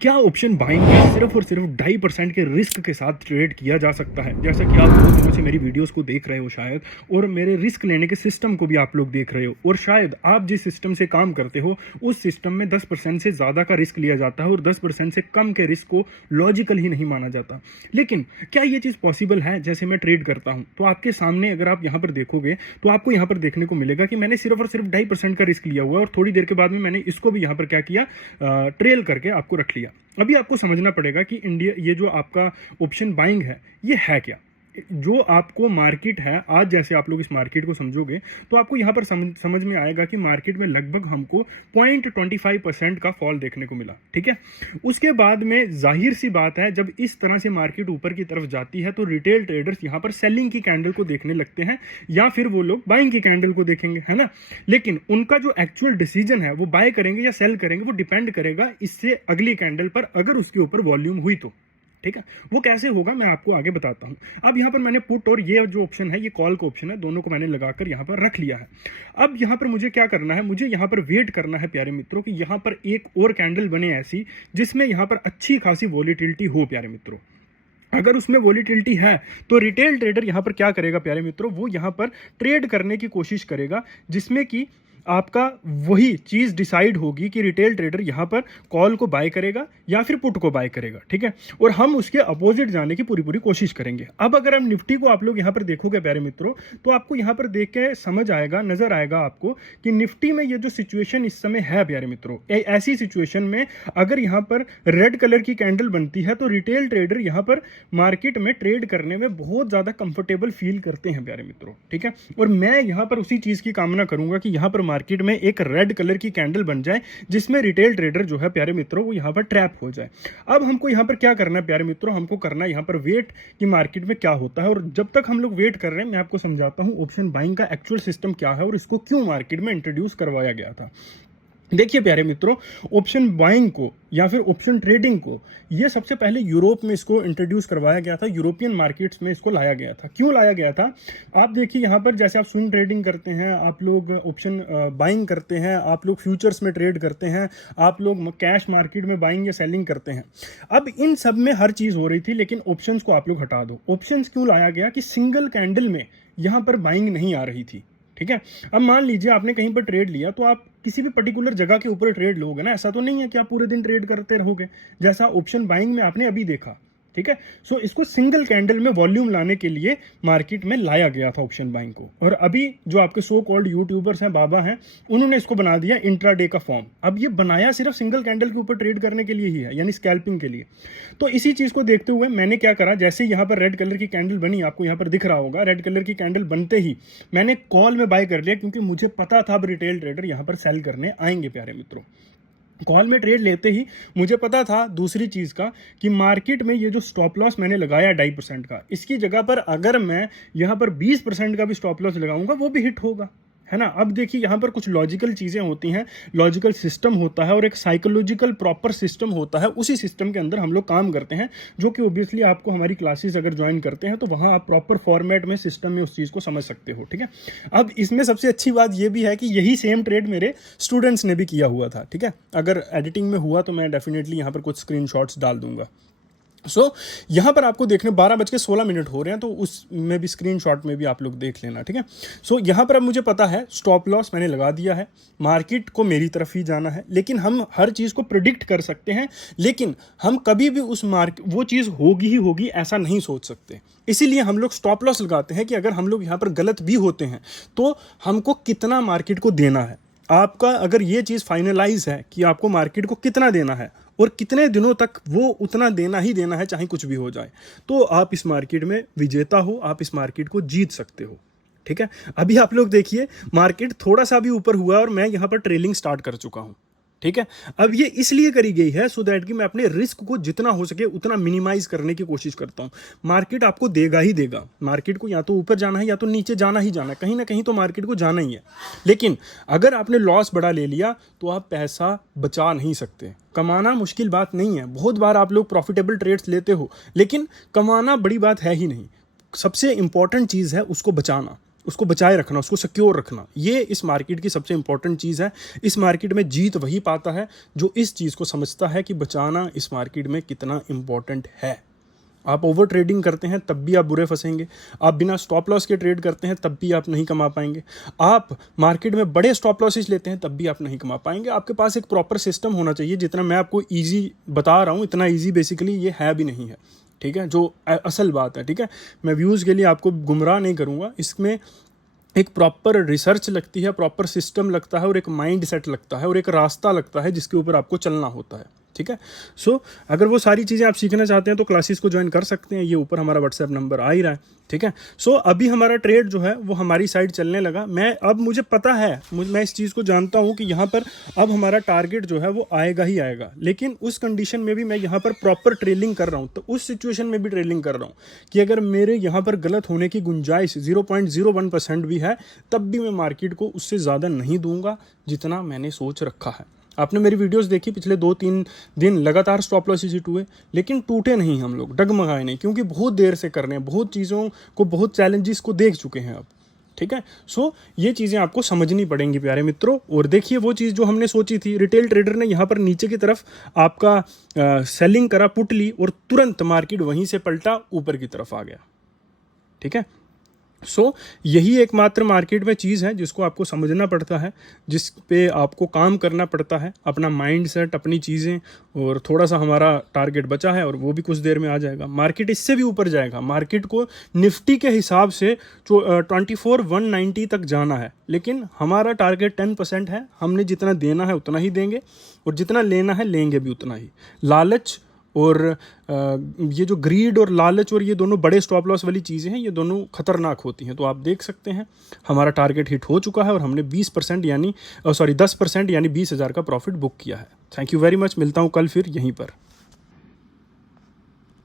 क्या option buying में सिर्फ और सिर्फ 2.5% के रिस्क के साथ ट्रेड किया जा सकता है? जैसा कि आप बहुत दिनों से मेरी वीडियोस को देख रहे हो शायद, और मेरे रिस्क लेने के सिस्टम को भी आप लोग देख रहे हो, और शायद आप जिस सिस्टम से काम करते हो उस सिस्टम में 10% से ज़्यादा का रिस्क लिया जाता है और 10% से कम के रिस्क को लॉजिकल ही नहीं माना जाता। लेकिन क्या ये चीज़ पॉसिबल है? जैसे मैं ट्रेड करता हूँ तो आपके सामने अगर आप यहाँ पर देखोगे तो आपको यहाँ पर देखने को मिलेगा कि मैंने सिर्फ और सिर्फ 2.5% का रिस्क लिया हुआ है, और थोड़ी देर के बाद में मैंने इसको भी यहाँ पर क्या किया, ट्रेल करके आपको रख लिया। अभी आपको समझना पड़ेगा कि इंडिया, ये जो आपका ऑप्शन बाइंग है ये है क्या। जो आपको मार्केट है आज, जैसे आप लोग इस मार्केट को समझोगे तो आपको यहाँ पर समझ में आएगा कि मार्केट में लगभग हमको 0.25% का फॉल देखने को मिला। ठीक है, उसके बाद में जाहिर सी बात है, जब इस तरह से मार्केट ऊपर की तरफ जाती है तो रिटेल ट्रेडर्स यहाँ पर सेलिंग की कैंडल को देखने लगते हैं, या फिर वो लोग बाइंग की कैंडल को देखेंगे, है ना। लेकिन उनका जो एक्चुअल डिसीजन है वो बाय करेंगे या सेल करेंगे, वो डिपेंड करेगा इससे अगली कैंडल पर, अगर उसके ऊपर वॉल्यूम हुई तो। ठीक है, वो कैसे होगा मैं आपको आगे बताता हूं। अब यहां पर मैंने पुट और ये जो ऑप्शन है, ये कॉल का ऑप्शन है, दोनों को मैंने लगाकर यहां पर रख लिया है। अब यहां पर मुझे क्या करना है, मुझे यहां पर वेट करना है प्यारे मित्रों कि यहां पर एक और कैंडल बने ऐसी जिसमें यहां पर अच्छी खासी वॉलिटिलिटी हो प्यारे मित्रों। अगर उसमें वॉलिटिलिटी है तो रिटेल ट्रेडर यहां पर क्या करेगा प्यारे मित्रों, वो यहां पर ट्रेड करने की कोशिश करेगा जिसमें कि आपका वही चीज डिसाइड होगी कि रिटेल ट्रेडर यहां पर कॉल को बाय करेगा या फिर पुट को बाय करेगा। ठीक है, और हम उसके अपोजिट जाने की पूरी कोशिश करेंगे। अब अगर हम निफ्टी को आप लोग यहां पर देखोगे प्यारे मित्रों, तो आपको यहां पर देख के समझ आएगा, नजर आएगा आपको कि निफ्टी में ये जो सिचुएशन इस समय है प्यारे मित्रों, ऐसी सिचुएशन में अगर यहां पर रेड कलर की कैंडल बनती है तो रिटेल ट्रेडर यहां पर मार्केट में ट्रेड करने में बहुत ज्यादा कंफर्टेबल फील करते हैं प्यारे मित्रों। ठीक है, और मैं यहां पर उसी चीज की कामना करूंगा कि यहां पर मार्केट में एक रेड कलर की कैंडल बन जाए जिसमें रिटेल ट्रेडर जो है प्यारे मित्रों वो यहां पर ट्रैप हो जाए। अब हमको यहां पर क्या करना है प्यारे मित्रों, हमको करना है यहां पर वेट कि मार्केट में क्या होता है। और जब तक हम लोग वेट कर रहे हैं मैं आपको समझाता हूं ऑप्शन बाइंग का एक्चुअल सिस्टम क्या है और इसको क्यों मार्केट में इंट्रोड्यूस करवाया गया था। देखिए प्यारे मित्रों, ऑप्शन बाइंग को या फिर ऑप्शन ट्रेडिंग को ये सबसे पहले यूरोप में इसको इंट्रोड्यूस करवाया गया था, यूरोपियन मार्केट्स में इसको लाया गया था। क्यों लाया गया था, आप देखिए यहाँ पर जैसे आप स्विंग ट्रेडिंग करते हैं, आप लोग ऑप्शन बाइंग करते हैं, आप लोग फ्यूचर्स में ट्रेड करते हैं, आप लोग कैश मार्केट में बाइंग या सेलिंग करते हैं। अब इन सब में हर चीज़ हो रही थी, लेकिन ऑप्शंस को आप लोग हटा दो। ऑप्शंस क्यों लाया गया कि सिंगल कैंडल में यहाँ पर बाइंग नहीं आ रही थी। ठीक है, अब मान लीजिए आपने कहीं पर ट्रेड लिया तो आप किसी भी पर्टिकुलर जगह के ऊपर ट्रेड लोगे ना, ऐसा तो नहीं है कि आप पूरे दिन ट्रेड करते रहोगे जैसा ऑप्शन बाइंग में आपने अभी देखा। ठीक है, सो इसको सिंगल कैंडल में वॉल्यूम लाने के लिए मार्केट में लाया गया था ऑप्शन बाइंग को। और अभी जो आपके सो कॉल्ड यूट्यूबर्स हैं, बाबा हैं, उन्होंने इसको बना दिया इंट्राडे का फॉर्म। अब ये बनाया सिर्फ सिंगल कैंडल के ऊपर ट्रेड करने के लिए ही है, यानी स्कैल्पिंग के लिए। तो इसी चीज को देखते हुए मैंने क्या करा, जैसे यहाँ पर रेड कलर की कैंडल बनी, आपको यहाँ पर दिख रहा होगा, रेड कलर की कैंडल बनते ही मैंने कॉल में बाय कर लिया, क्योंकि मुझे पता था अब रिटेल ट्रेडर यहाँ पर सेल करने आएंगे प्यारे मित्रों। कॉल में ट्रेड लेते ही मुझे पता था दूसरी चीज़ का कि मार्केट में ये जो स्टॉप लॉस मैंने लगाया 2.5% का, इसकी जगह पर अगर मैं यहाँ पर 20% का भी स्टॉप लॉस लगाऊंगा वो भी हिट होगा, है ना। अब देखिए यहाँ पर कुछ लॉजिकल चीज़ें होती हैं, लॉजिकल सिस्टम होता है और एक साइकोलॉजिकल प्रॉपर सिस्टम होता है। उसी सिस्टम के अंदर हम लोग काम करते हैं, जो कि ऑब्वियसली आपको हमारी क्लासेस अगर ज्वाइन करते हैं तो वहाँ आप प्रॉपर फॉर्मेट में, सिस्टम में उस चीज़ को समझ सकते हो। ठीक है, अब इसमें सबसे अच्छी बात यह भी है कि यही सेम ट्रेड मेरे स्टूडेंट्स ने भी किया हुआ था। ठीक है, अगर एडिटिंग में हुआ तो मैं डेफिनेटली यहाँ पर कुछ स्क्रीनशॉट्स डाल दूंगा। यहाँ पर आपको देखने 12:16 हो रहे हैं, तो उसमें भी स्क्रीनशॉट में भी आप लोग देख लेना। ठीक है, यहाँ पर अब मुझे पता है स्टॉप लॉस मैंने लगा दिया है, मार्केट को मेरी तरफ ही जाना है। लेकिन हम हर चीज़ को प्रिडिक्ट कर सकते हैं, लेकिन हम कभी भी वो चीज़ होगी ही होगी ऐसा नहीं सोच सकते। इसीलिए हम लोग स्टॉप लॉस लगाते हैं कि अगर हम लोग यहाँ पर गलत भी होते हैं तो हमको कितना मार्केट को देना है। आपका अगर ये चीज़ फाइनलाइज है कि आपको मार्केट को कितना देना है और कितने दिनों तक वो उतना देना ही देना है, चाहे कुछ भी हो जाए, तो आप इस मार्केट में विजेता हो, आप इस मार्केट को जीत सकते हो। ठीक है, अभी आप लोग देखिए मार्केट थोड़ा सा भी ऊपर हुआ और मैं यहाँ पर ट्रेलिंग स्टार्ट कर चुका हूँ। ठीक है, अब ये इसलिए करी गई है सो दैट कि मैं अपने रिस्क को जितना हो सके उतना मिनिमाइज करने की कोशिश करता हूं। मार्केट आपको देगा ही देगा, मार्केट को या तो ऊपर जाना है या तो नीचे जाना ही जाना है, कहीं ना कहीं तो मार्केट को जाना ही है। लेकिन अगर आपने लॉस बड़ा ले लिया तो आप पैसा बचा नहीं सकते। कमाना मुश्किल बात नहीं है, बहुत बार आप लोग प्रॉफिटेबल ट्रेड्स लेते हो, लेकिन कमाना बड़ी बात है ही नहीं। सबसे इंपॉर्टेंट चीज़ है उसको बचाना। उसको बचाए रखना, उसको सिक्योर रखना, ये इस मार्केट की सबसे इंपॉर्टेंट चीज़ है। इस मार्केट में जीत वही पाता है जो इस चीज़ को समझता है कि बचाना इस मार्केट में कितना इंपॉर्टेंट है। आप ओवर ट्रेडिंग करते हैं तब भी आप बुरे फंसेंगे, आप बिना स्टॉप लॉस के ट्रेड करते हैं तब भी आप नहीं कमा पाएंगे, आप मार्केट में बड़े स्टॉप लॉसेस लेते हैं तब भी आप नहीं कमा पाएंगे। आपके पास एक प्रॉपर सिस्टम होना चाहिए। जितना मैं आपको ईजी बता रहा हूँ इतना ईजी बेसिकली ये है भी नहीं है, ठीक है, जो असल बात है, ठीक है। मैं व्यूज़ के लिए आपको गुमराह नहीं करूँगा, इसमें एक प्रॉपर रिसर्च लगती है, प्रॉपर सिस्टम लगता है और एक माइंड सेट लगता है और एक रास्ता लगता है जिसके ऊपर आपको चलना होता है, ठीक है। सो अगर वो सारी चीज़ें आप सीखना चाहते हैं तो क्लासेस को ज्वाइन कर सकते हैं, ये ऊपर हमारा व्हाट्सएप नंबर आ ही रहा है, ठीक है। सो अभी हमारा ट्रेड जो है वो हमारी साइड चलने लगा। अब मुझे पता है, मैं इस चीज़ को जानता हूँ कि यहाँ पर अब हमारा टारगेट जो है वो आएगा ही आएगा, लेकिन उस कंडीशन में भी मैं यहाँ पर प्रॉपर ट्रेलिंग कर रहा हूँ। तो उस सिचुएशन में भी ट्रेलिंग कर रहा हूँ कि अगर मेरे यहाँ पर गलत होने की गुंजाइश 0.01% भी है तब भी मैं मार्केट को उससे ज़्यादा नहीं दूंगा जितना मैंने सोच रखा है। आपने मेरी वीडियोस देखी, पिछले 2-3 दिन लगातार स्टॉप लॉसेस हिट हुए, लेकिन टूटे नहीं हम लोग, डगमगाए नहीं, क्योंकि बहुत देर से कर रहे हैं, बहुत चीज़ों को, बहुत चैलेंजेस को देख चुके हैं अब, ठीक है। सो ये चीज़ें आपको समझनी पड़ेंगी प्यारे मित्रों। और देखिए वो चीज़ जो हमने सोची थी, रिटेल ट्रेडर ने यहाँ पर नीचे की तरफ आपका सेलिंग करा, पुट ली, और तुरंत मार्केट वहीं से पलटा ऊपर की तरफ आ गया, ठीक है। सो यही एकमात्र मार्केट में चीज़ है जिसको आपको समझना पड़ता है, जिस पे आपको काम करना पड़ता है, अपना माइंड सेट, अपनी चीज़ें। और थोड़ा सा हमारा टारगेट बचा है और वो भी कुछ देर में आ जाएगा। मार्केट इससे भी ऊपर जाएगा। मार्केट को निफ्टी के हिसाब से 24,190 तक जाना है, लेकिन हमारा टारगेट 10% है। हमने जितना देना है उतना ही देंगे और जितना लेना है लेंगे भी उतना ही। लालच और ये जो ग्रीड और लालच और ये दोनों बड़े स्टॉप लॉस वाली चीज़ें हैं, ये दोनों खतरनाक होती हैं। तो आप देख सकते हैं हमारा टारगेट हिट हो चुका है और हमने 20% यानी 10% यानी 20,000 का प्रॉफिट बुक किया है। Thank you very much. मिलता हूँ कल फिर यहीं पर।